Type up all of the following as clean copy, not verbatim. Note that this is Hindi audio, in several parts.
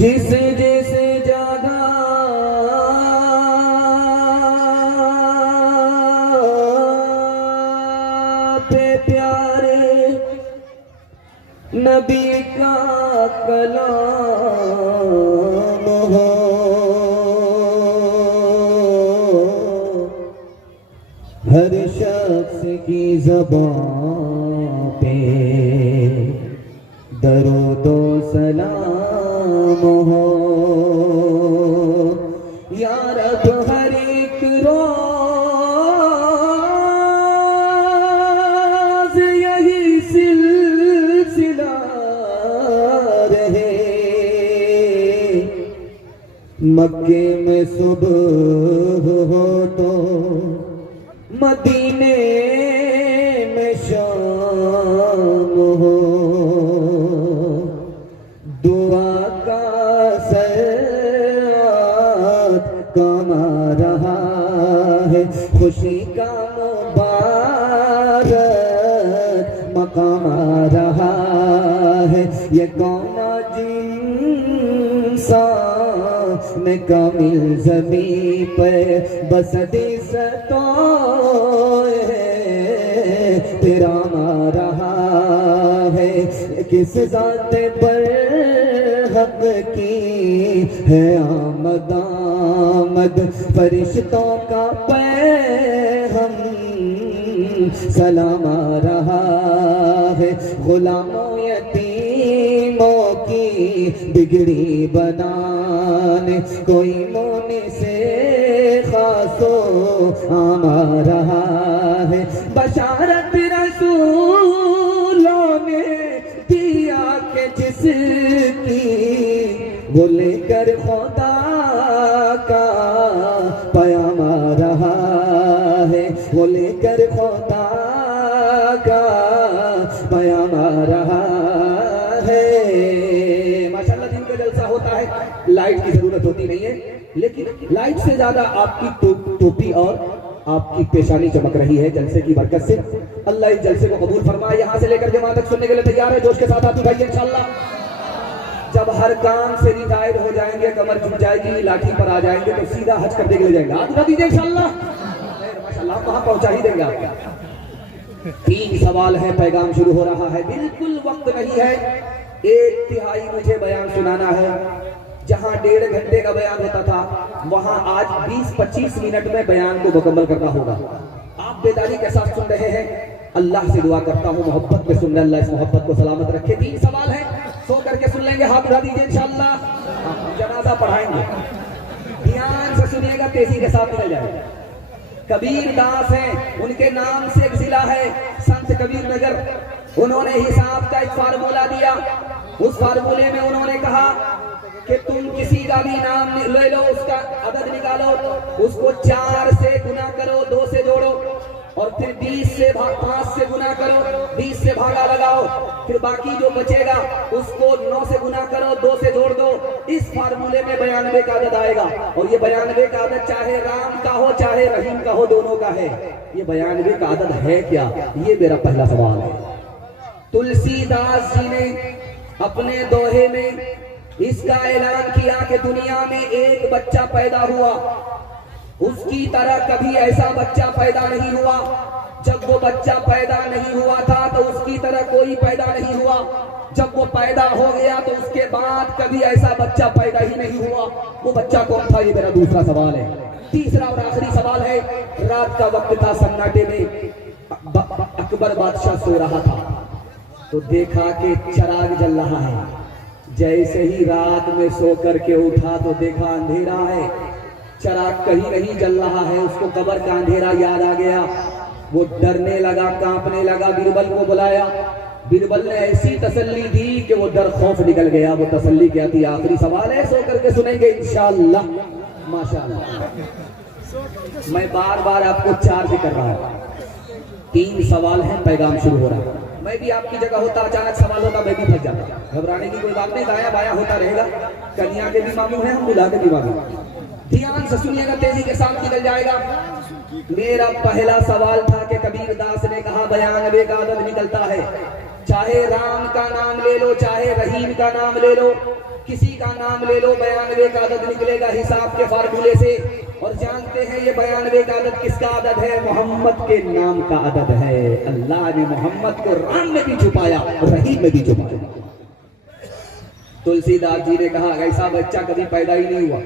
जिसे जैसे जागा पे प्यारे नबी का कलाम हो हर शख्स की ज़बान पे दरूदो सलाम हो या रब हर एक रोज़ यही सिलसिला रहे मक्के में सुबह हो तो मदीने में शाम हो दुआ का सयाद कमा रहा है खुशी का मुबारक मकाम आ रहा है ये कौमा जिंसान कामिल ज़मीं पर बसती सतो तेरा आ रहा है किस ज़ात पर हक की है आमद आमद फरिश्तों का पैग़ाम सलाम आ रहा है गुलामों यतीमों की बिगड़ी बनाने कोई मोने से खासो आम आ रहा है बशारत रसूलों ने दिया के जिसकी वो लेकर खुदा का पैगाम आ रहा है वो लेकर खुदा का पैगाम आ रहा है। माशाल्लाह दिन का जलसा होता है लाइट की जरूरत होती नहीं है लेकिन लाइट से ज्यादा आपकी टोपी और आपकी पेशानी चमक रही है जलसे की बरकत से। अल्लाह इस जलसे को कबूल फरमाए। यहाँ से लेकर जमात तक सुनने के लिए तैयार है जोश के साथ हाथ उठाइए इंशाअल्लाह। जब हर काम से रिटायर हो जाएंगे कमर झुक जाएगी लाठी पर आ जाएंगे तो सीधा हज कर देने ले जाएंगे हाथ उठा दीजिए इंशाअल्लाह। माशाअल्लाह वहां पहुंचा ही देंगे आपका। 3 सवाल है पैगाम शुरू हो रहा है बिल्कुल वक्त नहीं है 1/3 मुझे बयान सुनाना है। जहां 1.5 घंटे का बयान होता था वहां आज 20-25 मिनट में बयान को मुकम्मल करना होगा। आप बेदारी के साथ सुन रहे हैं अल्लाह से दुआ करता हूं मोहब्बत में सुन अल्लाह इस मोहब्बत को सलामत रखे। 3 सवाल है सो करके सुन लेंगे हाथ उठा दीजिए इंशाअल्लाह। जनाजा पढ़ाएंगे ध्यान से सुनिएगा तेजी के साथ मिल जाएगा। कबीर दास हैं उनके नाम से एक जिला है संत कबीर नगर। उन्होंने हिसाब का एक फार्मूला दिया। उस फार्मूले में उन्होंने कहा कि तुम किसी का भी नाम ले लो उसका अदद निकालो उसको 4 से गुना करो 2 से जोड़ो और फिर 20 से 5 से गुना करो, 20 से भागा लगाओ, फिर बाकी जो बचेगा उसको 9 से गुना करो, 2 से जोड़ दो। इस फार्मूले में 92 का अदद आएगा। और ये 92 का अदद चाहे राम का हो चाहे रहीम का हो, दोनों का है। ये 92 का अदद है क्या, ये मेरा पहला सवाल है। तुलसीदास जी ने अपने दोहे में इसका ऐलान किया कि दुनिया में एक बच्चा पैदा हुआ, उसकी तरह कभी ऐसा बच्चा पैदा नहीं हुआ। जब वो बच्चा पैदा नहीं हुआ था तो उसकी तरह कोई पैदा नहीं हुआ। जब वो पैदा हो गया तो उसके बाद कभी ऐसा बच्चा पैदा ही नहीं हुआ। वो बच्चा कौन था, ये मेरा दूसरा सवाल है। तीसरा और आखिरी सवाल है, रात का वक्त था, सन्नाटे में अकबर बादशाह सो रहा था तो देखा कि चिराग जल रहा है। जैसे ही रात में सो करके उठा तो देखा अंधेरा है, चिराग कहीं नहीं जल रहा है। उसको कब्र का अंधेरा याद आ गया। वो डरने लगा, कांपने लगा, बीरबल को बुलाया। बीरबल ने ऐसी तसल्ली दी कि वो डर खौफ निकल गया। वो तसल्ली क्या थी, आखिरी सवाल है, सो करके सुनेंगे इंशाअल्लाह माशाअल्लाह। मैं बार बार आपको चार्ज कर रहा हूँ, 3 सवाल है, पैगाम शुरू हो रहा है। मैं भी आपकी जगह होता, अचानक सवाल होता, मैं भी फंस जाता। घबराने की कोई बात नहीं, दाया बाया होता रहेगा। कन्या के भी मामू है, हम बुला के भी मामू। ध्यान से सुनिएगा, तेजी के साथ निकल जाएगा। मेरा पहला सवाल था कि कबीर दास ने कहा 92 का अदद निकलता है। चाहे राम का नाम ले लो, चाहे रहीम का नाम ले लो, किसी का नाम ले लो, 92 का अदद निकलेगा हिसाब के फार्मूले से। और जानते हैं ये 92 का अदद किसका अदद है? मोहम्मद के नाम का अदद है। अल्लाह ने मोहम्मद को राम में भी छुपाया, रहीम में भी छुपाया। तुलसीदास जी ने कहा ऐसा बच्चा कभी पैदा ही नहीं हुआ।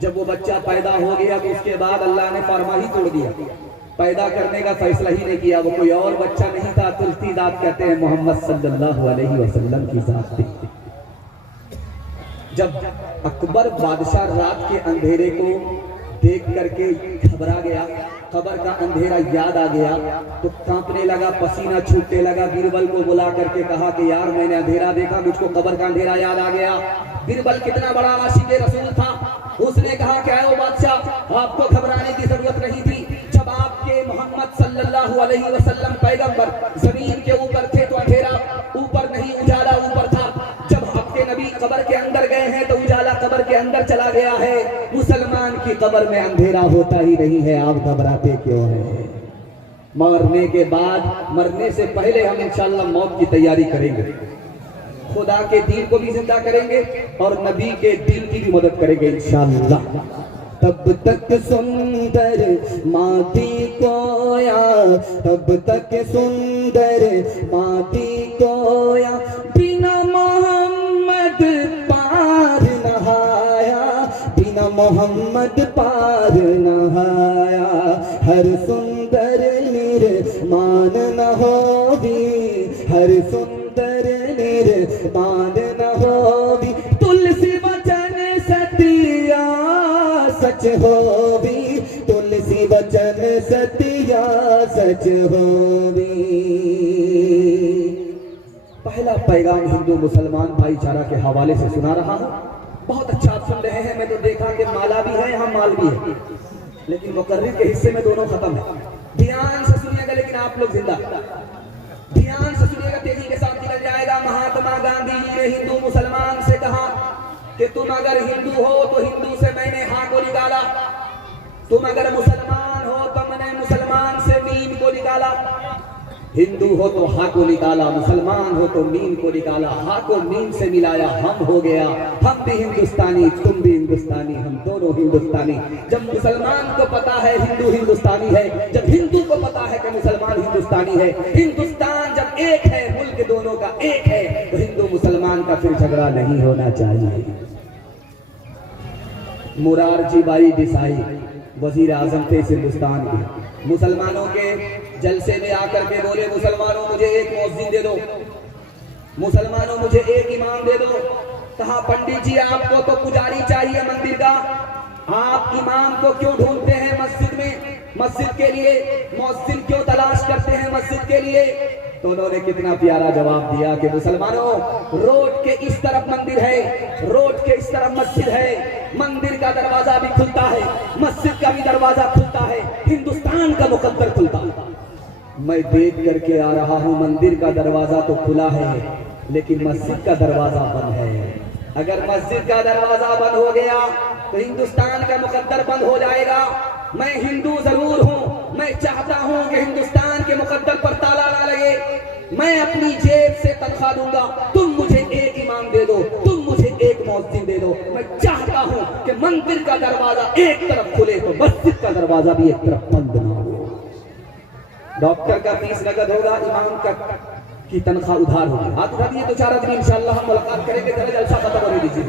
जब वो बच्चा पैदा हो गया तो उसके बाद अल्लाह ने फरमा ही तोड़ दिया, पैदा करने का फैसला ही नहीं किया। वो कोई और बच्चा नहीं था। तुलसीदास कहते हैं मोहम्मद सल्लल्लाहु अलैहि वसल्लम की जात थी। जब अकबर बादशाह रात के अंधेरे को देख करके घबरा गया, कब्र का अंधेरा याद आ गया तो कांपने लगा, पसीना छूटने लगा। बीरबल को बुला करके कहा कि यार मैंने अंधेरा देखा, मुझको कब्र का अंधेरा याद आ गया। बीरबल कितना बड़ा आशिक़ रसूल था, उसने कहा क्या है वो बादशाह, आपको घबराने की जरूरत नहीं थी। जब आपके मोहम्मद सल्लल्लाहु अलैहि वसल्लम पैगंबर जमीन के ऊपर थे तो अंधेरा ऊपर नहीं, उजाला ऊपर था। जब आपके नबी कब्र के अंदर गए हैं तो उजाला कब्र के अंदर चला गया है। मुसलमान की कब्र में अंधेरा होता ही नहीं है, आप घबराते क्यों हैं? मरने के बाद, मरने से पहले हम इंशाअल्लाह मौत की तैयारी करेंगे। खुदा के दीन को भी जिंदा करेंगे और नबी के दीन की भी मदद करेंगे इंशाअल्लाह। तब तक सुंदर माटी कोया, तब तक सुंदर माटी कोया, बिना मोहम्मद पार नहाया, बिना मोहम्मद पार नहाया। हर सुंदर निर्माण न होगी, हर सुंदर निर्माण न होगी, तुलसी वचन सतिया सच होगी, तुलसी वचन सतिया सच होगी। पहला पैगाम हिंदू मुसलमान भाईचारा के हवाले से सुना रहा हूँ। बहुत अच्छा आप सुन रहे हैं। मैं तो देखा कि माला भी है, यहाँ माल भी है, लेकिन मुकर्रिर के हिस्से में दोनों खत्म है। ध्यान से सुनिएगा, लेकिन आप लोग जिंदा। ध्यान से सुनिएगा, तेजी के साथ निकल जाएगा। महात्मा गांधी जी ने हिंदू मुसलमान से कहा कि तुम अगर हिंदू हो तो हिंदू से मैंने हाँ को निकाला, तुम अगर मुसलमान हो तो मैंने मुसलमान से मीम को निकाला। हिंदू हो तो हा को निकाला, मुसलमान हो तो मीम को निकाला, हा को मीम से मिलाया, हम हो गया। हम भी हिंदुस्तानी, तुम भी हिंदुस्तानी, हम दोनों हिंदुस्तानी। जब मुसलमान को पता है हिंदू हिंदुस्तानी है, जब हिंदू को पता है कि मुसलमान हिंदुस्तानी है, हिंदुस्तान जब एक है, मुल्क दोनों का एक है, तो हिंदू मुसलमान का फिर झगड़ा नहीं होना चाहिए। मुरारजी भाई देसाई वजीर आजम थे इस हिंदुस्तान के। मुसलमानों के जलसे में आकर के बोले, मुसलमानों मुझे एक मस्जिद दे दो, मुसलमानों मुझे एक इमाम दे दो। कहा पंडित जी आपको तो पुजारी चाहिए मंदिर का, आप इमाम को क्यों ढूंढते हैं मस्जिद में? मस्जिद के लिए मौज़िन क्यों तलाश करते हैं मस्जिद के लिए? तो उन्होंने कितना प्यारा जवाब दिया कि मुसलमानों, रोड के इस तरफ मंदिर है, रोड के इस तरफ मस्जिद है, मंदिर का दरवाजा भी खुलता है, मस्जिद का भी दरवाजा खुलता है, हिंदुस्तान का मुकद्दर खुलता है। मैं देख करके आ रहा हूँ मंदिर का दरवाजा तो खुला है लेकिन मस्जिद का दरवाजा बंद है। अगर मस्जिद का दरवाजा बंद हो गया तो हिंदुस्तान का मुकद्दर बंद हो जाएगा। मैं हिंदू जरूर हूँ, मैं चाहता हूँ कि हिंदुस्तान के मुकद्दर पर ताला ना लगे। मैं अपनी जेब से तनख्वाह दूंगा, तुम मुझे एक इमाम दे दो, तुम मुझे एक मौजूद दे दो। मैं चाहता हूँ कि मंदिर का दरवाजा एक तरफ खुले तो मस्जिद का दरवाजा भी एक तरफ बंद ना हो। डॉक्टर का फीस नगद होगा, इमाम का की तनख्वाह उधार होगी। हाथ उठा दिए 2-4 आदमी, इंशाअल्लाह हम मुलाकात करेंगे। जरा जलसा खत्म होने दीजिए।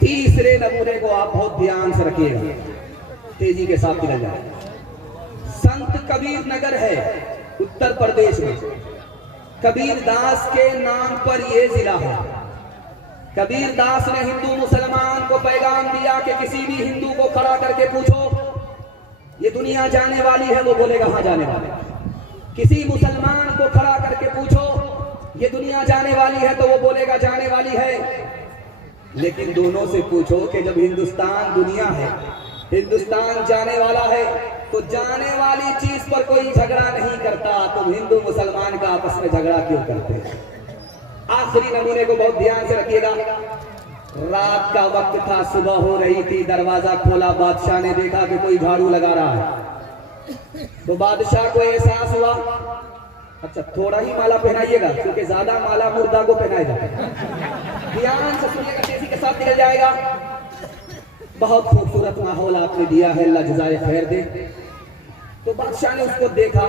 तीसरे नमूने को आप बहुत ध्यान से रखिएगा, तेजी के साथ निकल जाए। संत कबीर नगर है उत्तर प्रदेश में। कबीर दास के नाम पर यह जिला है। कबीर दास ने हिंदू मुसलमान को पैगाम दिया कि किसी भी हिंदू को खड़ा करके पूछो ये दुनिया जाने वाली है, वो बोलेगा हाँ जाने वाली है। किसी मुसलमान को खड़ा करके पूछो ये दुनिया जाने वाली है तो वो बोलेगा जाने वाली है। लेकिन दोनों से पूछो कि जब हिंदुस्तान दुनिया है, हिंदुस्तान जाने वाला है, तो जाने वाली चीज पर कोई झगड़ा नहीं करता, तो हिंदू मुसलमान का आपस में झगड़ा क्यों करते हैं? आखिरी नमूने को बहुत ध्यान से रखिएगा। रात का वक्त था, सुबह हो रही थी, दरवाजा खोला, बादशाह ने देखा कि कोई झाड़ू लगा रहा है। तो बादशाह को एहसास हुआ, अच्छा थोड़ा ही माला पहनाइएगा क्योंकि ज्यादा माला मुर्दा को पहनाया जाता है। ध्यान से सुनिएगा, तेजी के साथ निकल जाएगा। बहुत खूबसूरत माहौल आपने दिया है, अल्लाह जज़ाए खैर दे। तो बादशाह ने उसको देखा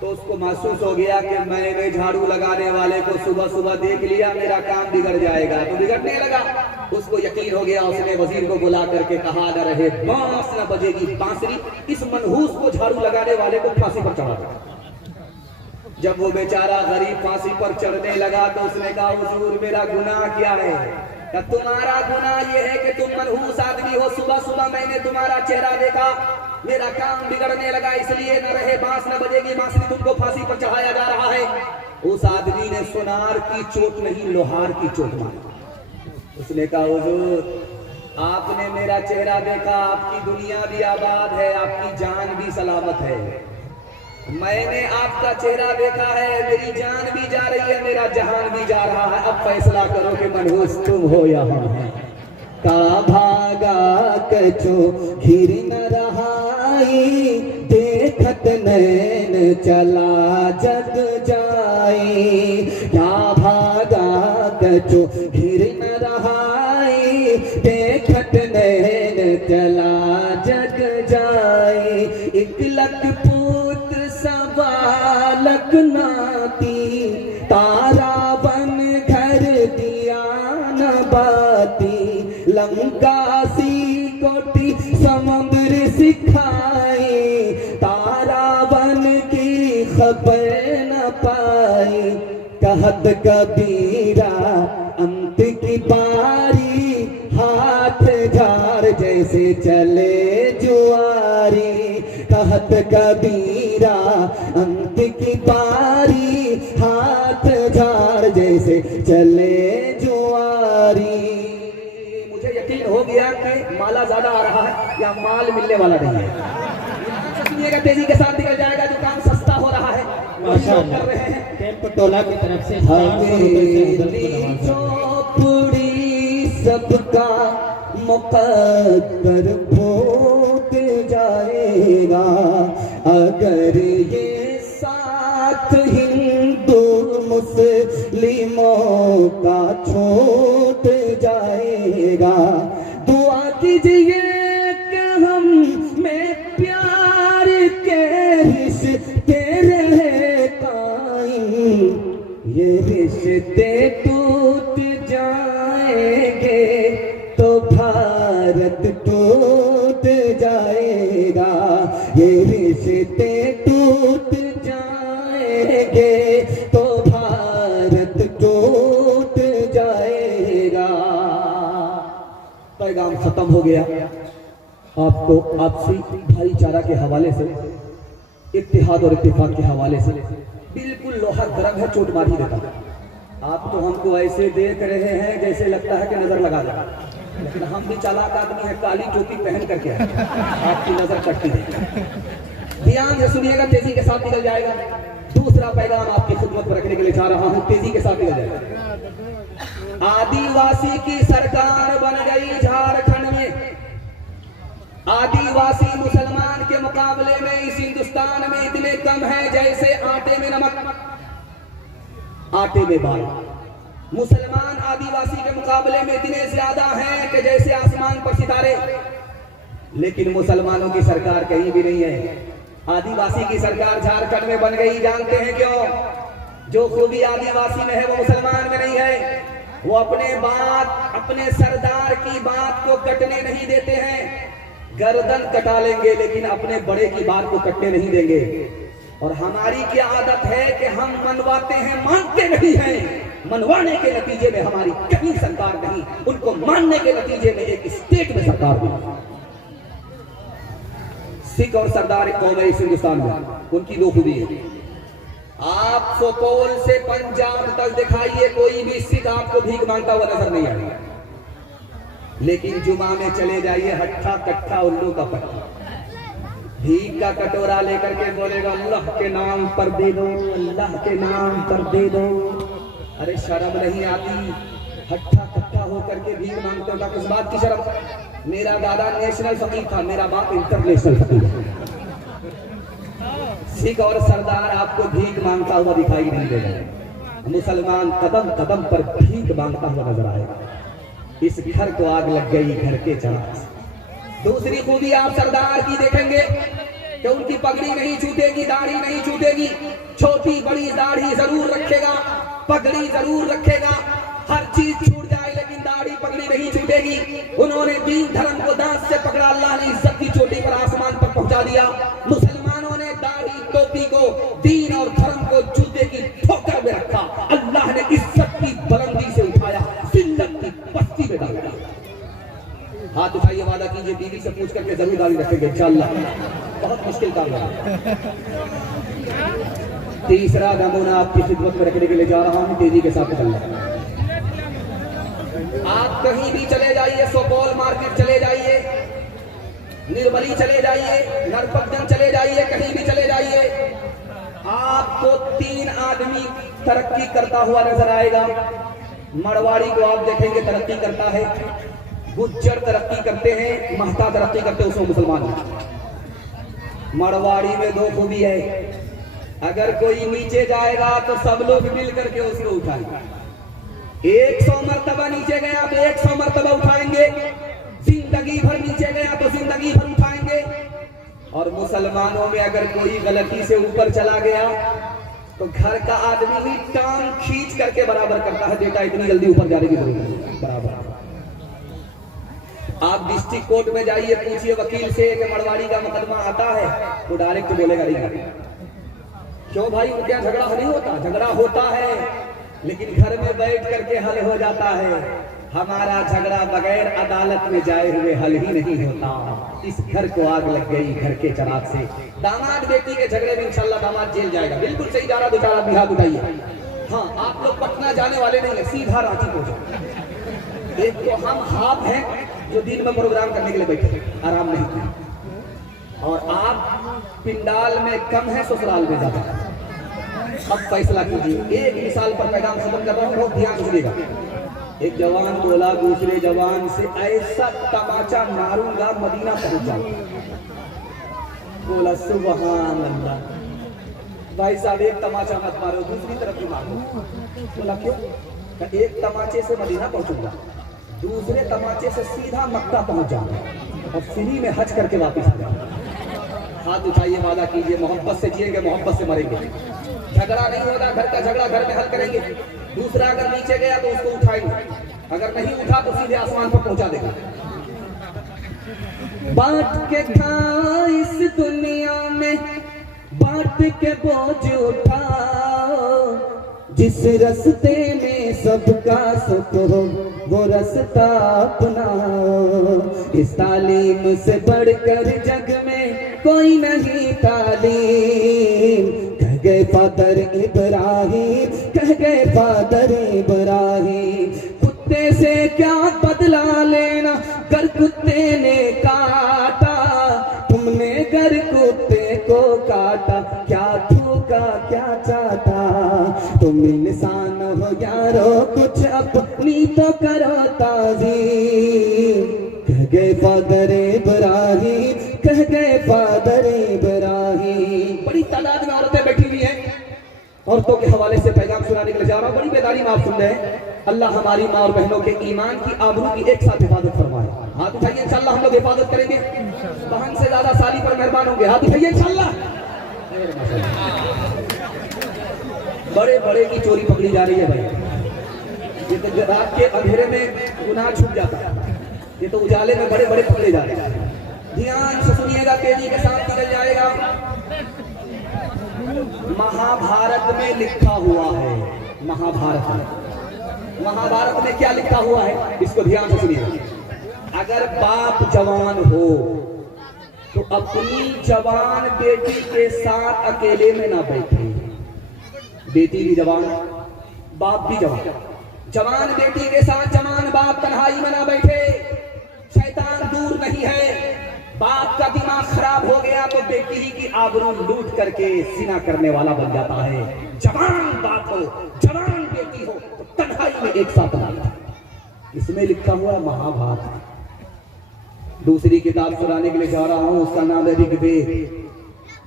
तो उसको महसूस हो गया कि मैंने झाड़ू लगाने वाले को सुबह सुबह देख लिया, मेरा काम बिगड़ जाएगा, तो बिगड़ने लगा। उसको यकीन हो गया, उसने वजीर को बुला करके कहा, न रहे बांस न बजेगी बांसुरी, इस मनहूस को झाड़ू लगाने वाले को फांसी पर चढ़ा दो। जब वो बेचारा गरीब फांसी पर चढ़ने लगा तो उसने कहा, हुजूर मेरा गुनाह क्या है? तुम्हारा गुनाह ये है कि तुम मनहूस आदमी हो, सुबह सुबह मैंने तुम्हारा चेहरा देखा, मेरा काम बिगड़ने लगा, इसलिए न रहे बांस न बजेगी बांसुरी, तुमको फांसी पर चढ़ाया जा रहा है। उस आदमी ने सुनार की चोट नहीं लोहार की चोट मारी। उसने कहा, हुजूर आपने मेरा चेहरा देखा, आपकी दुनिया भी आबाद है, आपकी जान भी सलामत है। मैंने आपका चेहरा देखा है, मेरी जान भी जा रही है, मेरा जहान भी जा रहा है। अब फैसला करो कि मनहूस तुम हो या हम हैं। का भागा कछो घिर न रहाई, देखत नैन चला जग जाई। क्या भागा कछो घिर न रहाई, देखत नैन चला जग जाई। एक लख पुत्र सवालक नाती, तारा बन घर दिया न बाती। लंका सी कोटि समुद्र सिखाई, तारा बन की खबर न पाई। कहत कबीरा अंत की बारी, हाथ झाड़ जैसे चले जुआरी। कहत कबीरा अंत की बारी, हाथ झाड़ जैसे चले जुआरी। मुझे यकीन हो गया कि माला ज्यादा आ रहा है या माल मिलने वाला नहीं है। सुनिएगा, तेजी के साथ निकल जाएगा, जो काम सस्ता हो रहा है माशाअल्लाह। टेम्पो टोला की तरफ से चौपड़ी सबका मुकद्दर फूट जाएगा, अगर ये साथ हिंदू मुस्लिमों का छूट जाएगा। दुआ कीजिए कि हम में प्यार के रिश्ते रहे कायम, ये रिश्ते टूट जाएंगे तो भारत टूट जाएगा। ये रिश्ते टूट जाएंगे तो भारत टूट जाएगा। पैगाम खत्म हो गया। आपको आपसी भाईचारा के हवाले से, इत्तेहाद और इत्तेफाक के हवाले से बिल्कुल लोहा गर्म है, चोट मार ही देता। आप तो हमको ऐसे देख रहे हैं जैसे लगता है कि नजर लगा दे। लेकिन हम भी चालाक आदमी है, काली टोपी पहन करके आपकी नजर कटती है। ध्यान से सुनिएगा, तेजी के साथ निकल जाएगा। दूसरा पैगाम आपकी खिदमत में रखने के लिए जा रहा हूं, तेजी के साथ निकल जाएगा। आदिवासी की सरकार बन गई झारखंड में। आदिवासी मुसलमान के मुकाबले में इस हिंदुस्तान में इतने कम है जैसे आटे में नमक, आटे में बाल। मुसलमान आदिवासी के मुकाबले में इतने ज्यादा हैं कि जैसे आसमान पर सितारे। लेकिन मुसलमानों की सरकार कहीं भी नहीं है। आदिवासी की सरकार झारखंड में बन गई, जानते हैं क्यों? जो खूबी आदिवासी में है वो मुसलमान में नहीं है। वो अपने सरदार की बात को कटने नहीं देते हैं। गर्दन कटा लेंगे लेकिन अपने बड़े की बात को कटने नहीं देंगे। और हमारी क्या आदत है कि हम मनवाते हैं, मानते नहीं हैं। मनवाने के नतीजे में हमारी कहीं सरकार नहीं, उनको मानने के नतीजे में एक स्टेट में सरकार हुई। सिख और सरदार कौम है इस हिंदुस्तान में, उनकी दो खूबी है। आप सुपौल से पंजाब तक दिखाइए, कोई भी सिख आपको भीख मांगता हुआ नजर नहीं आएगा। लेकिन जुमा में चले जाइए, हट्ठा कट्ठा उल्लू का पट्टा, भीख का कटोरा लेकर के बोलेगा अल्लाह के नाम पर दे दो, अल्लाह के नाम पर दे दो। अरे शर्म नहीं आती? हट्ठा कट्ठा होकर के भीख मांगते होगा, किस बात की शर्म? मेरा दादा नेशनल फकीर था, मेरा बाप इंटरनेशनल फकीर। सिख और सरदार आपको भीख मांगता हुआ दिखाई नहीं देगा। मुसलमान कदम कदम पर भीख मांगता हुआ नजर आएगा। इस घर को आग लग गई घर के चराग से। दूसरी खूबी आप सरदार की देखेंगे कि उनकी पगड़ी नहीं छूटेगी, दाढ़ी नहीं छूटेगी। छोटी बड़ी दाढ़ी जरूर रखेगा, पगड़ी जरूर रखेगा। हर चीज छूट जाए लेकिन दाढ़ी पगड़ी नहीं छूटेगी। उन्होंने दीन धर्म को दांत से पकड़ा, अल्लाह ने इज्जत की चोटी पर आसमान पर पहुंचा दिया। मुसलमानों ने दाढ़ी टोपी को, दीन और धर्म को जूते की ठोकर में रखा। अल्लाह ने इज्जत की बुलंदी से उठाया, जिल्लत की पस्ती में डाल दिया। हाथ उठाइए, वादा कीजिए, बीवी से पूछ करके जरूर दाढ़ी रखेंगे इंशाअल्लाह। बहुत मुश्किल काम है। तीसरा नमूना आपकी खिदमत में रखने के लिए जा रहा हूं, तेजी के साथ चलना। आप कहीं भी चले जाइए, सुपौल मार्केट चले जाइए, निर्मली चले जाइए, नरपतगंज चले जाइए, कहीं भी चले जाइए, आपको 3 आदमी तरक्की करता हुआ नजर आएगा। मरवाड़ी को आप देखेंगे तरक्की करता है, गुज्जर तरक्की करते हैं, महता तरक्की करते हैं, उसमें मुसलमान है। मरवाड़ी में 2 खूबी है, अगर कोई नीचे जाएगा तो सब लोग मिल करके उसको उठाएंगे। 100 मरतबा नीचे गया तो 100 मरतबा उठाएंगे, जिंदगी भर नीचे गया तो जिंदगी भर उठाएंगे। और मुसलमानों में अगर कोई गलती से ऊपर चला गया तो घर का आदमी ही टांग खींच करके बराबर करता है, बेटा इतनी जल्दी ऊपर जाने की जरूरत नहीं, बराबर। आप डिस्ट्रिक्ट कोर्ट में जाइए, पूछिए वकील से कि मरवाड़ी का मुकदमा आता है, वो डायरेक्ट बोलेगा नहीं। क्यों भाई, उनके यहाँ झगड़ा नहीं होता? झगड़ा होता है लेकिन घर में बैठ करके हल हो जाता है। हमारा झगड़ा बगैर अदालत में जाए हुए हल ही नहीं होता। इस घर को आग लग गई घर के चराग से। दामाद बेटी के झगड़े में इंशाल्लाह दामाद जेल जाएगा। बिल्कुल सही जा रहा, बेचारा भी हाथ उठाइए। हाँ, आप लोग पटना जाने वाले नहीं है, सीधा रांची पहुंचे। एक तो हम हाथ हैं जो दिन में प्रोग्राम करने के लिए बैठे, आराम नहीं, और आप पिंडाल में कम है, ससुराल में ज्यादा है। अब फैसला कीजिए। एक मिसाल पर पैगाम खत्म कर रहा हूँ, बहुत ध्यान से सुनिएगा। एक जवान बोला दूसरे जवान से, ऐसा तमाचा मारूंगा मदीना पहुंच जाऊंगा। बोला सुभान अल्लाह। भाई साहब, एक तमाचा मत मारो, दूसरी तरफ भी मारो। बोला क्यों? एक तमाचे से मदीना पहुंचूंगा, दूसरे तमाचे से सीधा मक्का पहुंच जाऊंगा और फ्री में हज करके वापस आ जाऊंगा। हाथ उठाइए, वादा कीजिए, मोहब्बत से जिएंगे, मोहब्बत से मरेंगे। झगड़ा नहीं होगा, घर का झगड़ा घर में हल करेंगे। दूसरा अगर नीचे गया तो उसको उठाएंगे, अगर नहीं उठा तो सीधे आसमान पर पहुंचा देगा। बांट के खा इस दुनिया में, बांट के बोझ उठाओ। जिस रास्ते में सबका सुख हो वो रास्ता अपनाओ। इस तालीम से बढ़कर जग में कोई नहीं तालीम। कह गए फादर इब्राहिम, कह गए फादर इब्राहिम, कुत्ते से क्या बदला लेना, अपनी तो करो ताज़ीम। कह गए फादर इब्राहिम, कह गए फादर इब्राहिम। बड़ी तादाद में औरतें बैठी हुई हैं, औरतों के हवाले से पैगाम सुनाने के लिए जा रहा हूँ। बड़ी बेदारी में आप सुन रहे हैं। अल्लाह हमारी माँ और बहनों के ईमान की आबरू की एक साथ हिफाजत फरमाए। हाथ उठाइए, इंशाअल्लाह हम लोग हिफाजत करेंगे। बहन से ज्यादा साली पर मेहरबान होंगे। हाथ उठाइए इंशाअल्लाह। बड़े बड़े की चोरी पकड़ी जा रही है भाई। ये तो रात के अंधेरे में गुनाह छूट जाता है, ये तो उजाले में बड़े बड़े पकड़े जा रहे हैं। ध्यान से सुनिएगा, तेजी के साथ निकल जाएगा। महाभारत में लिखा हुआ है, महाभारत में क्या लिखा हुआ है, इसको ध्यान से सुनिएगा। अगर बाप जवान हो तो अपनी जवान बेटी के साथ अकेले में ना बैठे। बेटी भी जवान, बाप भी जवान। जवान बेटी के साथ जवान बाप तन्हाई में ना बैठे। शैतान दूर नहीं है। बाप का दिमाग खराब हो गया तो बेटी ही की आबरू लूट करके सीना करने वाला बन जाता है। जवान बाप हो, जवान बेटी हो तो तन्हाई में एक साथ ना। इसमें लिखा हुआ महाभारत। दूसरी किताब सुनाने के लिए जा रहा हूं, उसका नाम है ऋग्वेद।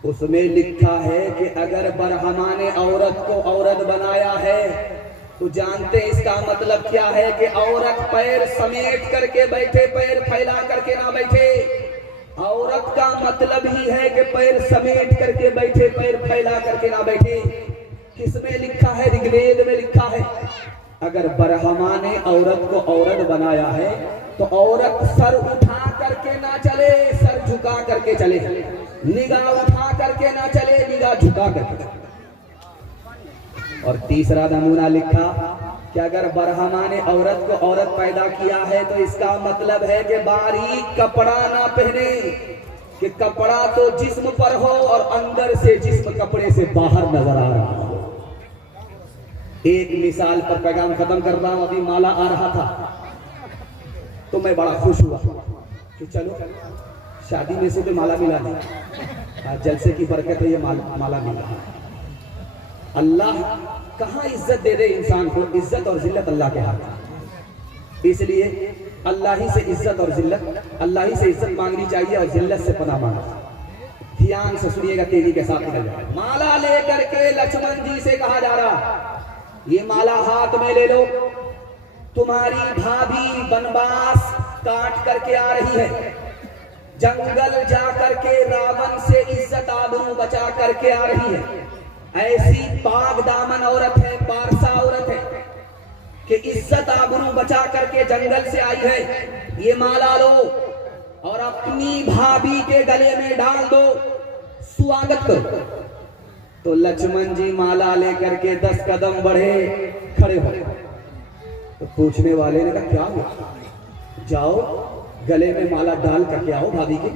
उसमें लिखा है कि अगर ब्रह्मा ने औरत को औरत बनाया है तो जानते हैं इसका मतलब क्या है कि औरत पैर समेट करके बैठे, पैर फैला करके ना बैठे। औरत का मतलब ही है कि पैर समेट करके बैठे, पैर फैला करके ना बैठे। किसमें लिखा है? ऋग्वेद में लिखा है। अगर ब्रह्मा ने औरत को औरत बनाया है तो औरत सर उठा करके ना चले, सर झुका करके चले। निगाह उठा करके ना चले, निगाह झुका करके। और तीसरा नमूना लिखा कि अगर ब्रह्मा ने औरत को औरत पैदा किया है तो इसका मतलब है कि बारीक कपड़ा ना पहने, कि कपड़ा तो जिस्म पर हो और अंदर से जिस्म कपड़े से बाहर नजर आ रहा हो। एक मिसाल पर पैगाम खत्म कर रहा हूं। अभी माला आ रहा था तो मैं बड़ा खुश हुआ कि चलो शादी में से तो माला मिला नहीं, जलसे की बरकत है ये माला मिला। अल्लाह कहाँ इज्जत दे रहे इंसान को? इज्जत और जिल्लत अल्लाह के हाथ। इसलिए अल्लाह ही से इज्जत और जिल्लत, अल्लाह ही से इज्जत मांगनी चाहिए और जिल्लत से पनाह मांगना। ध्यान से सुनिएगा, तेजी के साथ निकल जाए। माला लेकर के लक्ष्मण जी से कहा जा रहा, ये माला हाथ में ले लो। तुम्हारी भाभी बनवास काट करके आ रही है, जंगल जा करके रावण से इज्जत आबरू बचा करके आ रही है। ऐसी पाक दामन औरत है, पारसा औरत है कि इज्जत आबरू बचा करके जंगल से आई है। ये माला लो और अपनी भाभी के गले में डाल दो, स्वागत करो। तो लक्ष्मण जी माला लेकर के 10 कदम बढ़े, खड़े हो। तो पूछने वाले ने कहा क्या हुआ? जाओ गले में माला डाल करके आओ भाभी के।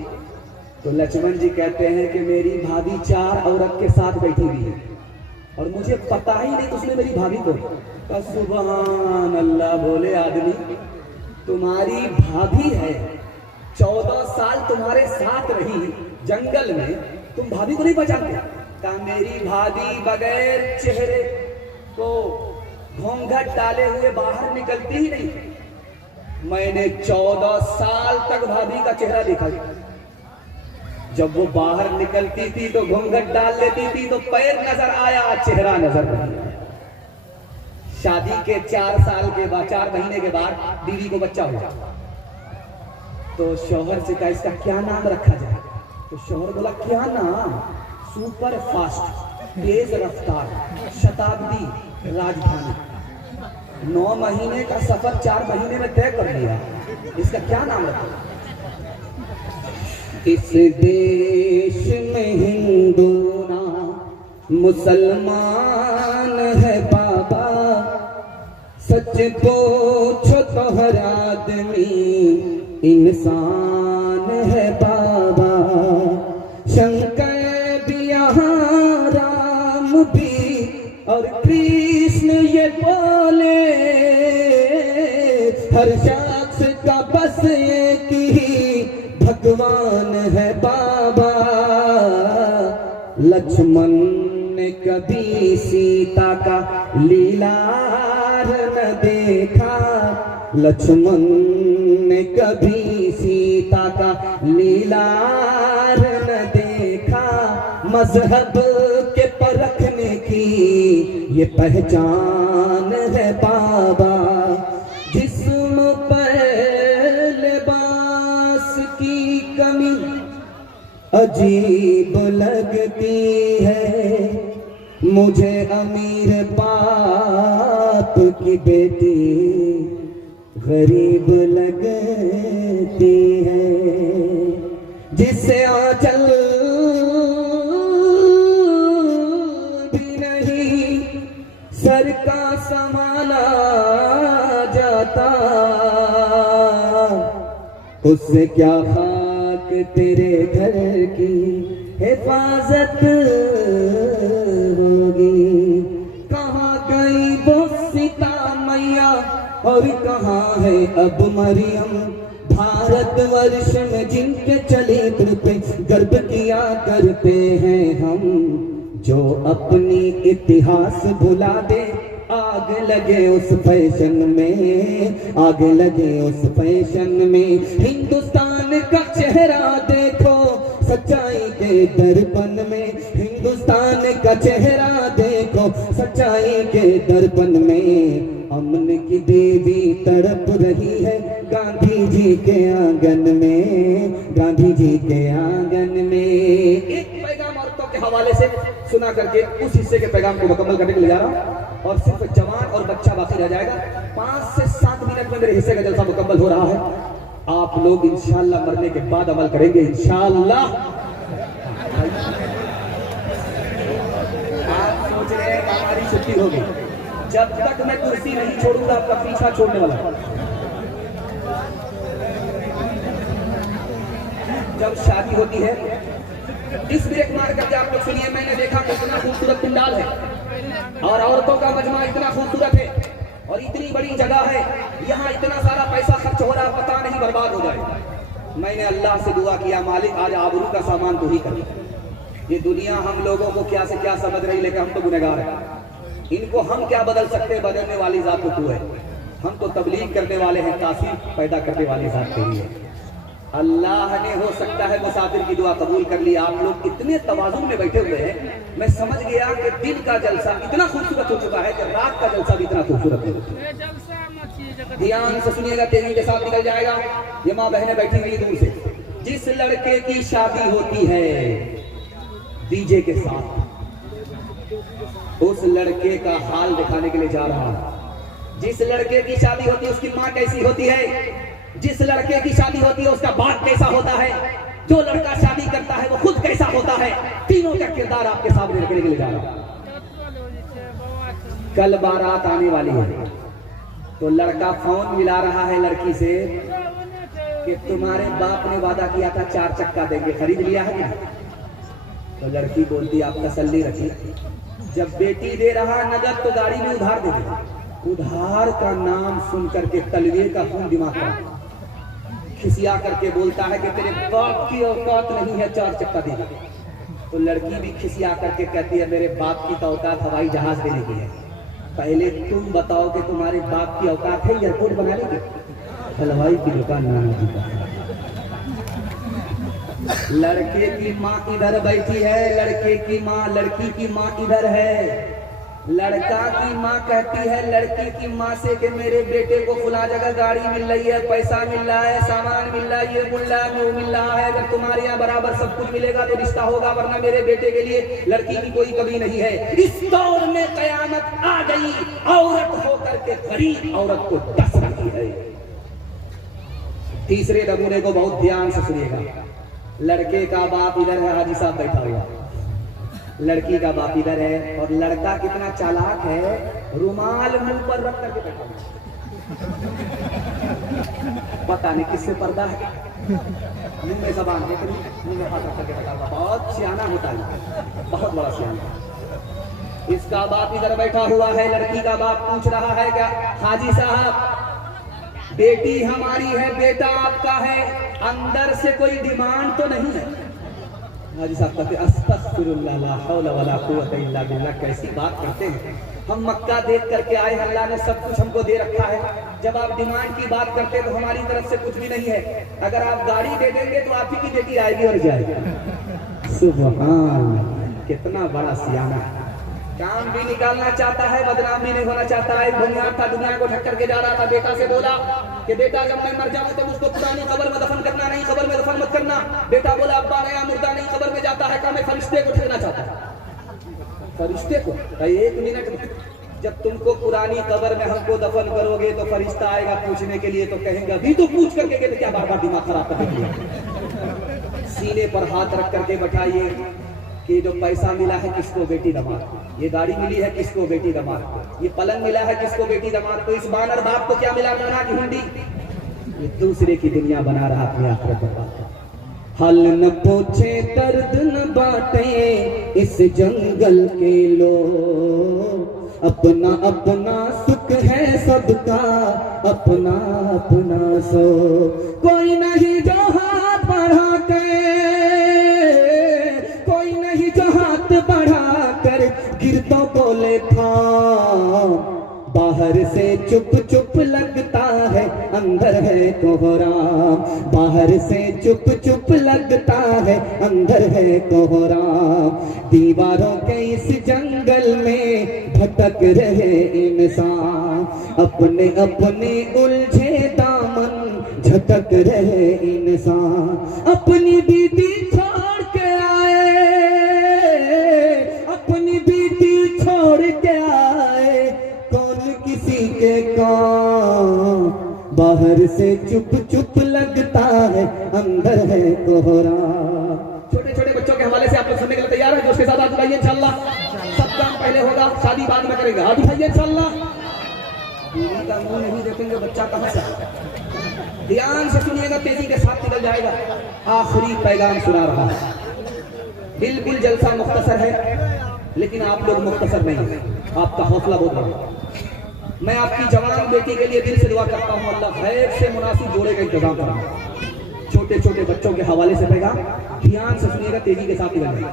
तो लक्ष्मण जी कहते हैं कि मेरी भाभी 4 औरत के साथ बैठी हुई है और मुझे पता ही नहीं उसने मेरी भाभी को। सुभान अल्लाह बोले आदमी, तुम्हारी भाभी है, 14 साल तुम्हारे साथ रही जंगल में, तुम भाभी को नहीं पहचानते? कहा मेरी भाभी बगैर चेहरे को घूंघट डाले हुए बाहर निकलती ही नहीं। मैंने 14 साल तक भाभी का चेहरा देखा। जब वो बाहर निकलती थी तो घूंघट डाल लेती थी तो पैर नजर आया, चेहरा नजर नहीं आया। शादी के 4 साल के बाद, 4 महीने के बाद बीवी को बच्चा हुआ तो शौहर से कहा इसका क्या नाम रखा जाए? तो शौहर बोला क्या नाम? सुपर फास्ट, तेज रफ्तार, शताब्दी, राजधानी। 9 महीने का सफर 4 महीने में तय कर लिया, इसका क्या नाम रखा? इस देश में हिंदू ना मुसलमान है बाबा, सच पूछो तो हर आदमी इंसान है बाबा। शंकर भी यहाँ, राम भी और कृष्ण ये बोले, हर शख्स का बस एक ही भगवान है बाबा। लक्ष्मण ने कभी सीता का लीलार न देखा, लक्ष्मण ने कभी सीता का लीलार न देखा, मजहब के परखने की ये पहचान है बाबा। जिस्म पर लिबास की कमी अजीब लगती है, मुझे अमीर बाप की बेटी गरीब लगती है। जिससे आंचल भी नहीं सर का संभाला जाता, उससे क्या खाक तेरे घर की हिफाजत होगी। कहाँ गई वो सीता मैया और कहाँ है अब मरियम, भारतवर्ष में जिनके चरित्र पे गर्व किया करते हैं हम। जो अपनी इतिहास भुला दे, आग लगे उस फैशन में, आग लगे उस फैशन में। हिंदुस्तान का चेहरा देखो सच्चाई के दर्पण में, हिंदुस्तान का चेहरा देखो सच्चाई के दर्पण में। अमन की देवी तड़प रही है गांधी जी के आंगन में, गांधी जी के आंगन में। एक पैगाम औरतों के हवाले से सुना करके उस हिस्से के पैगाम को मुकम्मल करने के लिए जा रहा हूं, और सिर्फ जवान और बच्चा बाकी रह जाएगा। 5 से 7 मिनट में मेरे हिस्से का जलसा मुकम्मल हो रहा है। आप लोग इंशाअल्लाह मरने के बाद अमल करेंगे इंशाअल्लाह। आप सोच रहे हैं हमारी छुट्टी होगी, जब तक मैं कुर्सी नहीं छोड़ूंगा आपका पीछा छोड़ने वाला। जब शादी होती है, इस ब्रेक मार करके आप लोग सुनिए। मैंने देखा कितना खूबसूरत पंडाल है और औरतों का मजमा इतना खूबसूरत है और इतनी बड़ी जगह है, यहाँ इतना सारा पैसा खर्च हो रहा, पता नहीं बर्बाद हो जाए। मैंने अल्लाह से दुआ किया, मालिक आज आबरू का सामान तू ही कर। ये दुनिया हम लोगों को क्या से क्या समझ रही, लेकिन हम तो गुनहगार हैं। इनको हम क्या बदल सकते हैं, बदलने वाली जात तो तू है। हम तो तबलीग करने वाले हैं, तासीर पैदा करने वाली जात तेरी है। अल्लाह ने हो सकता है मुसाफिर की दुआ कबूल कर ली। आप लोग इतने तवाजुन में बैठे हुए हैं, मैं समझ गया कि दिन का जलसा इतना खूबसूरत हो चुका है कि रात का जलसा भी इतना खूबसूरत है। ध्यान से सुनिएगा, तेजी के साथ निकल जाएगा। ये माँ बहनें बैठी हुई दूर से। जिस लड़के की शादी होती है डीजे के साथ, उस लड़के का हाल दिखाने के लिए जा रहा है। जिस लड़के की शादी होती है उसकी माँ कैसी होती है, जिस लड़के की शादी होती है उसका बाप कैसा होता है, जो लड़का शादी करता है वो खुद कैसा होता है, तीनों का किरदार आपके सामने रखने के लिए जा रहा है। कल बारात आने वाली है, तो लड़का फोन मिला रहा है लड़की से कि तुम्हारे बाप ने वादा किया था 4 चक्का देंगे, खरीद लिया है क्या? तो लड़की बोलती आप तसल्ली रखिए, जब बेटी दे रहा नगद तो गाड़ी में उधार दे देगा। उधार का नाम सुन करके तलवीर का खून दिमाग का खिसिया करके बोलता है कि तेरे बाप की औकात नहीं है 4 चक्का देने। तो लड़की भी खिसिया करके कहती है मेरे बाप की तो औकात हवाई जहाज देने की है। पहले तुम बताओ कि तुम्हारे बाप की औकात है एयरपोर्ट बनाने की? हलवाई की दुकान नाना जी का। लड़के की माँ इधर बैठी है, लड़के की माँ, लड़की की माँ इधर है। लड़का की माँ कहती है लड़की की माँ से कि मेरे बेटे को फुला जगह गाड़ी मिल रही है, पैसा मिल रहा है, सामान मिल रहा है, ये मिल रहा है, वो मिल रहा है। अगर तुम्हारे यहाँ बराबर सब कुछ मिलेगा तो रिश्ता होगा, वरना मेरे बेटे के लिए लड़की की कोई कमी नहीं है। इस दौर में कयामत आ गई, औरत होकर के गरीब औरत को डस रही है। तीसरे नमूने को बहुत ध्यान से सुनिएगा। लड़के का बाप इधर है, हाजी साहब बैठा हुआ, लड़की का बाप इधर है, और लड़का कितना चालाक है, रुमाल मुंह पर रख करके बैठा हुआ। पता नहीं किससे पर्दा है, मुंह में जबान है, मुंह में हाथ रख करके बैठा हुआ। बहुत सियाना होता है, बहुत बड़ा सियाना। इसका बाप इधर बैठा हुआ है, लड़की का बाप पूछ रहा है क्या हाजी साहब बेटी हमारी है, बेटा आपका है, अंदर से कोई डिमांड तो नहीं है? हाजी साहब कहते अस्तगफिरुल्लाह ला हौला वला कुव्वता इल्ला बिल्लाह। कैसी बात करते हैं। हम मक्का देख करके आए, अल्लाह ने सब कुछ हमको दे रखा है। जब आप डिमांड की बात करते हैं तो हमारी तरफ से कुछ भी नहीं है। अगर आप गाड़ी दे देंगे तो आप ही की बेटी आएगी और जाएगी। सुभान, कितना बड़ा सियाना। काम भी निकालना चाहता है, बदनाम भी नहीं होना चाहता है। बुनियाद था, दुनिया को ढक के जा रहा था। बेटा से बोला कि बेटा जब मैं मर जाऊं तो मुझको पुरानी कब्र में दफन करना नहीं, कब्र में दफन मत करना। बेटा बोला अब्बा नया मुर्दा नहीं कब्र में जाता है, मैं फरिश्ते को ठगना चाहता हूं। फरिश्ते को? एक मिनट, जब तुमको पुरानी कब्र में हमको दफन करोगे तो फरिश्ता आएगा पूछने के लिए, तो कहेंगे अभी तो पूछ करके गए, तो क्या बार बार दिमाग खराब कर दिया। सीने पर हाथ रख करके बैठाइए कि जो पैसा मिला है किसको? बेटी दामाद को। ये गाड़ी मिली है किसको? बेटी दामाद को। ये पलंग मिला है किसको? बेटी दामाद को। इस बानर बाप को क्या मिला? गाना की हिंदी। ये दूसरे की दुनिया बना रहा अपनी आखिरत बर्बाद। हल न पूछे दर्द न बांटे इस जंगल के लोग, अपना अपना सुख है सबका, अपना अपना सो। कोई नहीं जो हाथ बढ़ा कर, कोई नहीं जो हाथ बढ़ा कर गिरतों को ले था। बाहर से चुप चुप लगता है, अंदर है कोहराम। बाहर से चुप चुप लगता है, अंदर है कोहराम। दीवारों के इस जंगल में भटक रहे इंसान, अपने अपने उलझे दामन झटक रहे इंसान। अपनी बीती छोड़ के आए, अपनी बीती छोड़ के आए, किसी के काम। बाहर से चुप चुप लगता है, अंदर है कोहरा। छोटे छोटे बच्चों के हवाले से आप लोग सुनने के लिए तैयार हैं? जोश के साथ हाथ उठाइए इंशाल्लाह। सब काम पहले होगा, शादी बाद में करेंगे। हाथ उठाइए इंशाल्लाह। बीवी का मुंह नहीं देखेंगे, बच्चा कहां से आएगा? ध्यान से सुनिएगा, तेजी के साथ निकल जाएगा। आखिरी पैगाम सुना रहा है। बिल्कुल जलसा मुख्तसर है, लेकिन आप लोग मुख्तसर नहीं है। आपका हौसला बहुत बड़ा। मैं आपकी जवान बेटी के लिए दिल से दुआ करता हूँ, अल्लाह खैर से मुनासिब जोड़े का इंतजाम करें। छोटे छोटे बच्चों के हवाले से पैगाम ध्यान से सुनिएगा, तेजी के साथ निकल जाएगा।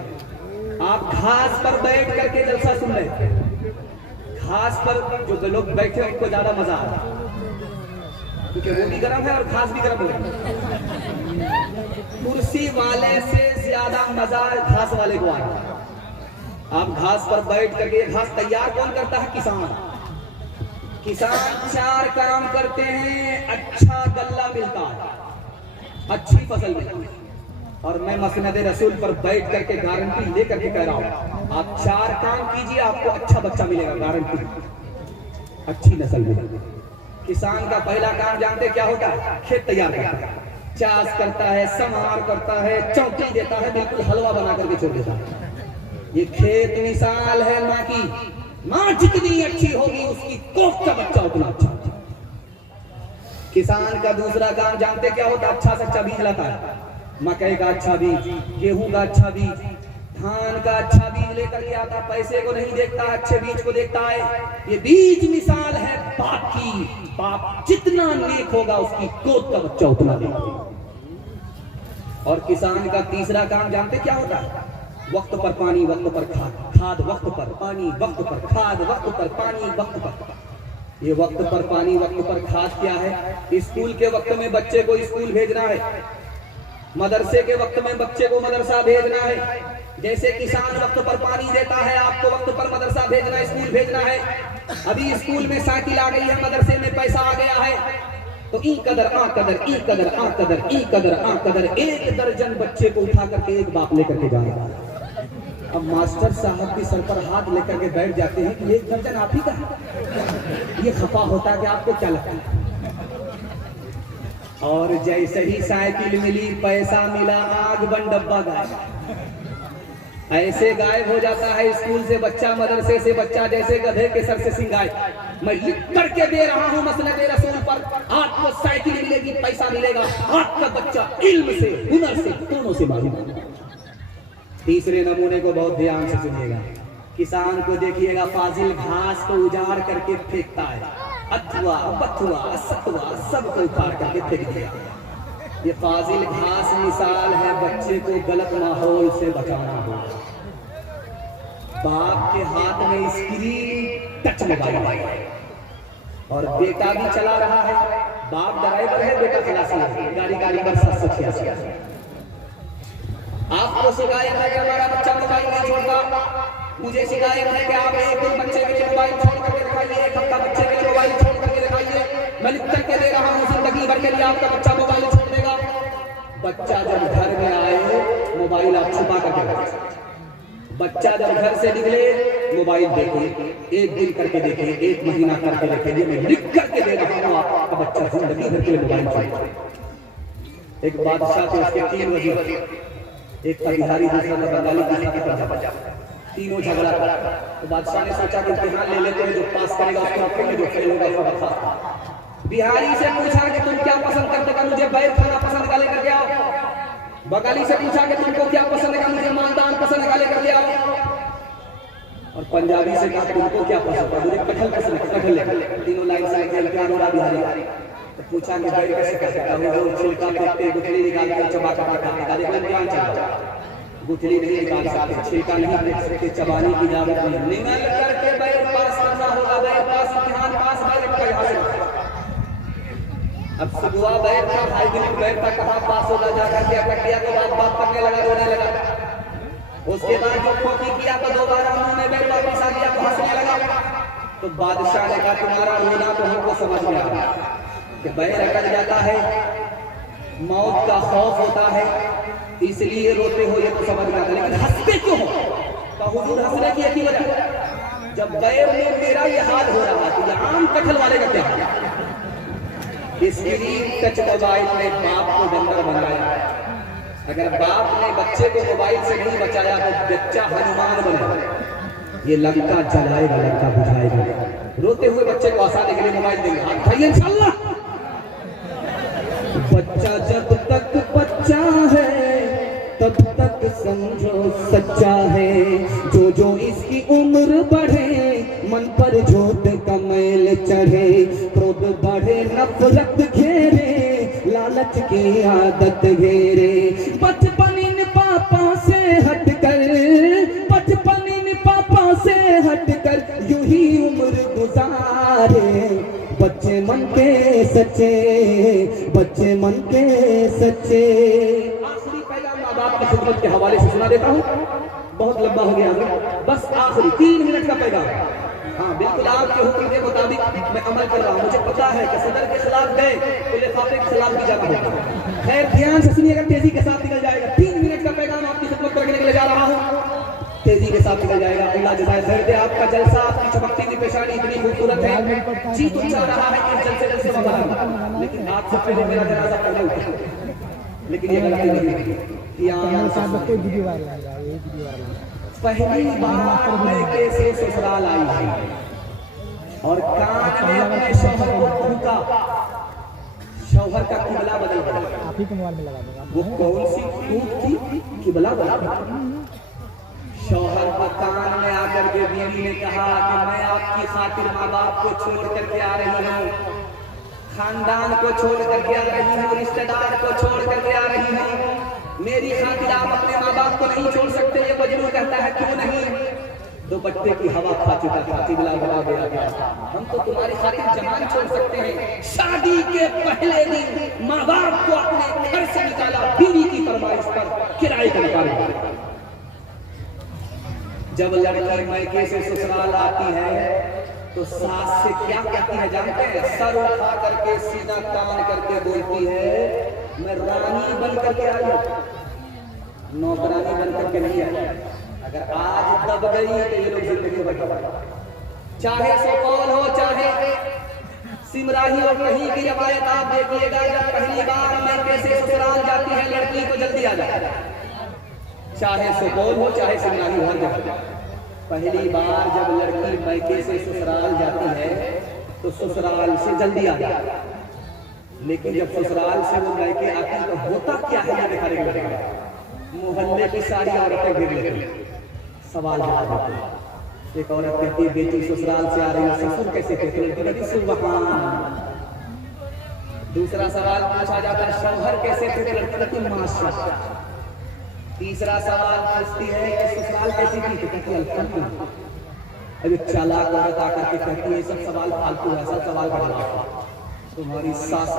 आप घास पर बैठ करके जलसा सुन रहे। घास पर जो लोग बैठे हैं उनको ज्यादा मजा आ रहा है, क्योंकि वो भी गर्म है और घास भी गर्म है। कुर्सी वाले से ज्यादा मजा घास वाले को आ रहा है। आप घास पर बैठ करके, घास तैयार कौन करता है? किसान। किसान 4 काम करते हैं, अच्छा गल्ला मिलता है, अच्छी फसल मिलती है। और मैं मसनद रसूल पर बैठ करके गारंटी लेकर के कह रहा हूं, आप 4 काम कीजिए, आपको अच्छा बच्चा मिलेगा, गारंटी, अच्छी नस्ल मिलेगी। किसान का पहला काम जानते क्या होता है? खेत तैयार करता है, चाष करता है, समार करता है, चौकी देता है, बिल्कुल हलवा बना करके छोड़ देता है। ये खेत मिसाल है माँ की। माँ जितनी अच्छी होगी उसकी कोख का बच्चा उतना अच्छा। किसान का दूसरा काम जानते क्या होता? अच्छा से अच्छा बीज लाता है। मकई का अच्छा बीज, गेहूं का अच्छा बीज, धान का अच्छा बीज लेकर के आता। पैसे को नहीं देखता, अच्छे बीज को देखता है। ये बीज मिसाल है बाप की। बाप जितना नेक होगा उसकी कोख का बच्चा उतना नेक। और किसान का तीसरा काम जानते क्या होता है? वक्त पर पानी, वक्त पर खाद, खाद वक्त पर, पानी वक्त पर, खाद वक्त पर, पानी वक्त पर। ये वक्त पर पानी, वक्त पर खाद क्या है? स्कूल के वक्त में बच्चे को स्कूल भेजना है, मदरसे के वक्त में बच्चे को मदरसा भेजना है। जैसे किसान वक्त पर पानी देता है, आपको वक्त पर मदरसा भेजना, स्कूल भेजना है। अभी स्कूल में साइकिल आ गई है, मदरसे में पैसा आ गया है, तो ई कदर आ कदर, ई कदर आ कदर, ई कदर आ कदर, 1 दर्जन बच्चे को उठा करके एक बाप लेकर के जाएगा। अब मास्टर साहब के सर पर हाथ लेकर के बैठ जाते हैं कि 1 दर्जन आप ही का है। ये खफा होता है कि आपको क्या लगता है? और जैसे ही साइकिल मिली, पैसा मिला, आग बन डब्बा गायब। ऐसे गायब हो जाता है स्कूल से बच्चा, मदरसे से बच्चा, जैसे गधे के सर से सिंगाई। मैं लिख करके दे रहा हूँ मसनद रसूल पर, आपको साइकिल मिलेगी, पैसा मिलेगा, आपका बच्चा इल्म से, हुनर से, दोनों से मालूम होगा। तीसरे नमूने को बहुत ध्यान से सुनिएगा। किसान को देखिएगा, फाजिल घास को उजाड़ करके फेंकता है, अथवा बथुआ सतुआ सबको उखाड़ करके फेंक दिया। ये फाजिल खास मिसाल है बच्चे को गलत माहौल से बचाना हो। बाप के हाथ में स्क्रीन टच मोबाइल है और बेटा भी चला रहा है, बाप ड्राइवर है, बेटा खलासी है, गाड़ी पर 786। आपको शिकायत है कि हमारा बच्चा मोबाइल नहीं छोड़ता, मुझे शिकायत है कि आप एक दिन बच्चे के लिए मोबाइल छोड़ करके दिखाइए, एक हफ्ता बच्चे के लिए मोबाइल छोड़ करके दिखाइए, मैं लिख करके दे रहा हूँ जिंदगी भर के लिए आपका बच्चा मोबाइल छोड़ देगा। बच्चा जब घर में आए मोबाइल आप छुपा करके रखें। बच्चा जब घर से निकले मोबाइल देखे, एक दिन करके देखे, एक महीना करके देखे, ये मैं लिख करके दे रहा हूँ आपका बच्चा जिंदगी भर के लिए मोबाइल छोड़। एक बादशाह थे, उसके 3 वजीर, एक था बिहारी, दूसरा था बंगाली, तीसरा था पंजाबी, तीनों झगड़ा करा। तो बादशाह ने सोचा कि इम्तिहान ले लेते हैं, जो पास करेगा उसको रखेंगे, जो फेल होगा उसको बर्खास्त। बिहारी से पूछा कि तुम क्या पसंद करते हो, मुझे बैर खाना पसंद का लेकर के आओ। बंगाली से पूछा कि तुमको क्या पसंद है, मुझे मालदान पसंद का लेकर के आओ। और पंजाबी से कहा तुमको क्या पसंद है, मुझे कटहल पसंद है, कटहल लेकर। तीनों लाइन से इम्तिहान हो रहा बिहारी। तो पूछा कि बैर कैसे कर सकता हूँ, जो छिलका फेंकते गुठली निकाल के चबा कर खाता, देखो इम्तिहान चल रहा है, गुठली नहीं निकाल सकते, छिलका नहीं फेंक सकते, चबाने की इजाजत नहीं, निगल करके बैर पास करना होगा, बैर पास इम्तिहान पास बैर का यहाँ से। अब सुबह बैर था, भाई दिन बैर था, कहाँ पास होगा, जाकर के अटकिया के बाद बात करने लगा, रोने लगा। उसके बाद जो खोखी किया तो दोबारा मुंह में बैर वापस आ गया तो हंसने लगा। तो बादशाह ने कहा तुम्हारा रोना तो हमको समझ में आ रहा है कि बैर अटक जाता है, मौत का खौफ होता है, इसलिए रोते हो, ये तो समझ में आता है, लेकिन हंसते क्यों हो? तो हुजूर हंसने की एक ही वजह, जब बैर में मेरा ये हाल हो रहा तो ये आम कटहल वाले का क्या है? स्क्रीन टच मोबाइल ने बाप को बंदर बनाया। अगर बाप ने बच्चे को मोबाइल से नहीं बचाया तो बच्चा हनुमान बनेगा, ये लंका जलाएगा, लंका बुझाएगा। रोते हुए बच्चे को हंसाने के लिए मोबाइल देंगे, हाथ खाइए इंशाल्लाह। बच्चा जब तक बच्चा है तब तक समझो सच्चा है, जो इसकी उम्र बढ़े मन पर झोट का मैल चढ़े, क्रोध बढ़े नफरत घेरे, लालच की आदत घेरे। बचपन इन पापा से हटकर, बचपन इन पापा से हटकर यूं ही उम्र गुजारे, बच्चे मन के सच्चे, बच्चे मन के सच्चे। आखिरी पैगाम माँ बाप की खिदमत के हवाले से सुना देता हूँ, बहुत लंबा हो गया, बस आखिरी 3 मिनट का पैगाम। हाँ बिल्कुल आपके हुक्म के मुताबिक मैं अमल कर रहा हूँ। मुझे पता है कि सदर के खिलाफ गए तो लिफाफे के खिलाफ भी जाना होगा। खैर ध्यान से सुनिएगा, तेजी के साथ निकल जाएगा। 3 मिनट का पैगाम आपकी खिदमत करने के लिए जा रहा हूँ, तेजी के साथ निकल जाएगा। अल्लाह जज़ाए खैर दे। आपका जलसा, आपकी चमकती हुई पेशानी इतनी खूबसूरत है, जी तो चाह रहा है कि जलसे से मबारक, लेकिन आप सब पहले मेरा जनाजा पहले उठा, लेकिन ये गलती नहीं पहली बार मैके से ससुराल आई है और कान में अपने शौहर को फूका, शौहर का किबला बदल गया। आप ही के मोबाइल में लगा दूंगा। वो कौन सी फूक थी? किबला बदल। शौहर को कान में आकर के बीवी ने कहा कि मैं आपकी खातिर माँ बाप को छोड़ करके आ रही हूँ, खानदान को छोड़ करके आ रही हूँ, रिश्तेदार को छोड़ करके आ रही हूँ, मेरी खातिर आप अपने माँ बाप को नहीं छोड़ सकते। ये मजनू कहता है क्यों नहीं? दुपट्टे की हवा खा चुका था, किबला बना गया। हम तो तुम्हारी खातिर जहान छोड़ सकते हैं। शादी के पहले दिन माँ बाप को अपने घर से निकाला, बीवी की फरमाइश पर किराए का निकाला। जब लड़की मैके से ससुराल आती है तो सास से क्या कहती है जानते हैं? सर उठा करके सीधा तान करके बोलती है मैं रानी बन करके आई हूँ, नौकरानी बन करके नहीं आई। अगर आज दब गई तो ये लोग जिंदगी भर, चाहे सुपौल हो चाहे सिमराही और कहीं की रवायत आप देखिएगा, जब पहली बार मैके से ससुराल जाती है लड़की को जल्दी आ जाता है, चाहे सुपौल हो चाहे सिमराही हो, हर जगह पहली बार जब लड़की मैके से ससुराल जाती है तो ससुराल से जल्दी आ जाती है। लेकिन जब ससुराल से वो मैके आती तो होता क्या है ये दिखाने के लिए मोहल्ले की सारी औरतें घेर लेती, सवाल जवाब देती। एक औरत कहती है बेटी ससुराल से आ रही है, ससुर कैसे कहते हैं? सुभान। दूसरा सवाल पूछा जाता है शौहर कैसे थे, तो लड़की कहती माशाअल्लाह। तीसरा सवाल पूछती है कि ससुराल कैसी थी, तो कहती अल्हम्दुलिल्लाह। अभी चालाक औरत आकर के कहती है सब सवाल फालतू है, सब सवाल का जवाब तुम्हारी सास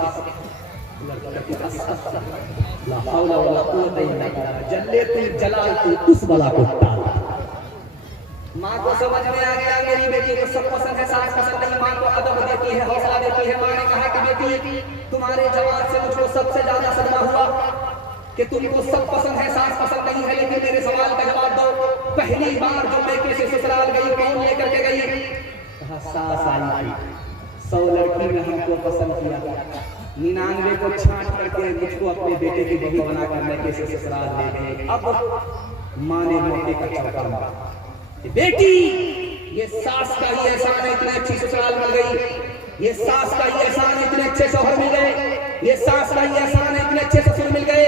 ला हौला वला कुव्वता इल्ला बिल्लाह, जल्ले तू जलाल तू उस बला को टाल। माँ को समझ में आ गया मेरी बेटी को सब पसंद है, सास पसंद नहीं। माँ को अदब देती है, हौसला देती है। माँ ने कहा कि बेटी तुम्हारे जवाब से मुझको सबसे ज्यादा सदमा हुआ कि तुमको सब पसंद है, सास पसंद नहीं है, लेकिन मेरे सवाल का जवाब दो। पहली बार जब बेटे से ससुराल गई कौन लेकर के गई? कहा सास आई। 100 लड़की ने हमको पसंद किया, 99 को छांट करके मुझको अपने बेटे की बहू बना कर मैं कैसे ससुराल ले गए। अब माँ ने मौके का चौका मारा, बेटी ये सास का ही एहसान है इतनी अच्छी ससुराल मिल गई, ये सास का ही एहसान है इतने अच्छे शौहर मिल गए, ये सास का ही एहसान है इतने अच्छे ससुर मिल गए।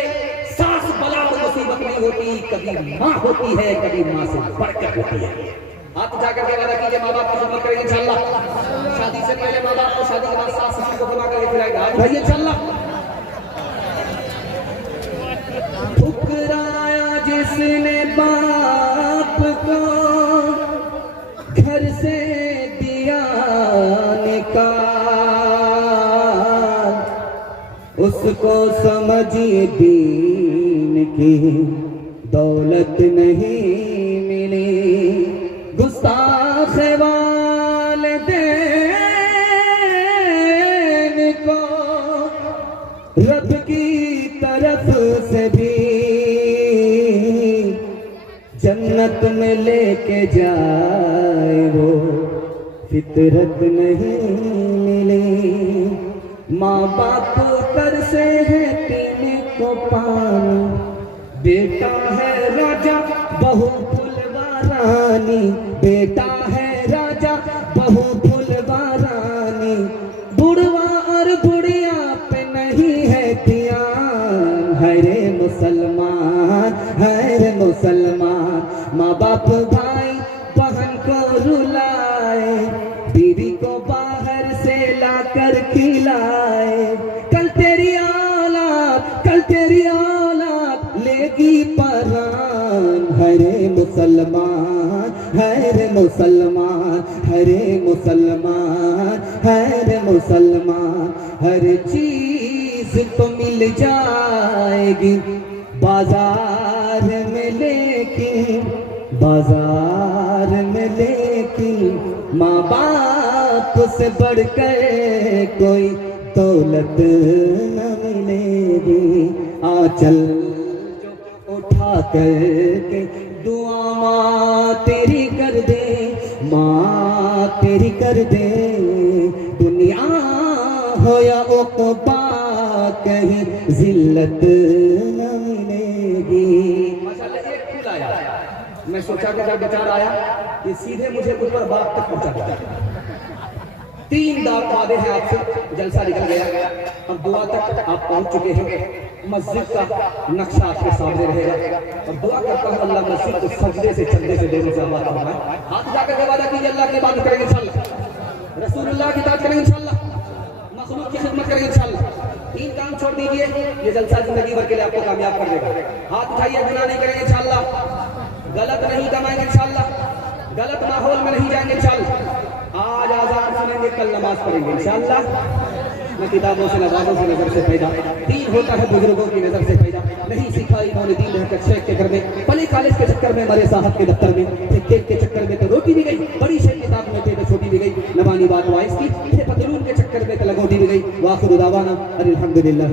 सास बला और मुसीबत नहीं होती, कभी माँ होती है, कभी माँ से बढ़कर होती है। हाथ जाकर के वादा कीजिए माँ बाप की खिदमत करेंगे इंशाअल्लाह। शादी से पहले माँ बाप को, शादी के बाद सास ससुर को बना करके खिलाएंगे भाई इंशाअल्लाह। ठुकराया जिसने बाप को घर से दिया निकाल, उसको समझिए दीन की दौलत नहीं मिली। गुस्ताख वालिदैन को रब की तरफ से भी जन्नत में लेके जाए वो फितरत नहीं मिली। माँ बाप कर से है तीन को पानी, बेटा है राजा बहू फुलवारानी, बेटा है राजा बहू फुलवारानी। बुढ़वा और बुढ़िया पे नहीं है ध्यान, है रे मुसलमान, है रे मुसलमान। माँ बाप भाई बहन को रुलाए, बीवी को बाहर से लाकर खिलाए। कल तेरी औलाद लेगी परान, है रे मुसलमान, है रे मुसलमान, है रे मुसलमान, है रे मुसलमान। हर चीज तो मिल जाएगी बाजार में, लेकिन बाजार में लेकिन माँ बाप से बढ़कर कोई दौलत न मिलेगी। आंचल जो उठा करके दुआ माँ तेरी कर दे, माँ तेरी कर दे। दुनिया हो या उक़बा कहीं जिल्लत न मिलेगी। माशाअल्लाह एक फूल आया, मैं सोचा कि जब विचार आया कि सीधे मुझे ऊपर बात तक पहुंचा दिया। 3 दाव वादे हैं आपसे, जलसा निकल गया। अब दुआ तक आप पहुंच चुके हैं। मस्जिद का नक्शा आपके सामने रहेगा और दुआ करता हूं अल्लाह मस्जिद को सजदे से चंदे से देने से आबाद फरमाए। हाथ जाकर के वादा कीजिए अल्लाह की इबादत करेंगे इंशाअल्लाह, रसूलुल्लाह की इताअत करेंगे इंशाअल्लाह, मखलूक की खिदमत करेंगे इंशाअल्लाह। 3 काम छोड़ दीजिए, ये जलसा जिंदगी भर के लिए आपको कामयाब कर देगा। हाथ उठाइए, गुनाह नहीं करेंगे इंशाअल्लाह, गलत नहीं कमाएंगे इंशाअल्लाह, गलत माहौल में नहीं जाएंगे इंशाअल्लाह। आज आजान सुनेंगे, कल नमाज पढ़ेंगे इंशाअल्लाह। न किताबों से नवाजों से नजर से पैदा, दीन होता है बुजुर्गों की नजर से पैदा। नहीं सीखा इन्होंने दीन रहकर शेख के घर में, पली कॉलेज के चक्कर में, मरे साहब के दफ्तर में, केक के चक्कर में तो रोटी भी गई, बड़ी शेख किताब में थे तो छोटी भी गई। नवानी बात वाइस की, पतलून के चक्कर में तो लगोटी भी गई। वाखिर दावाना अल्हम्दुलिल्लाह।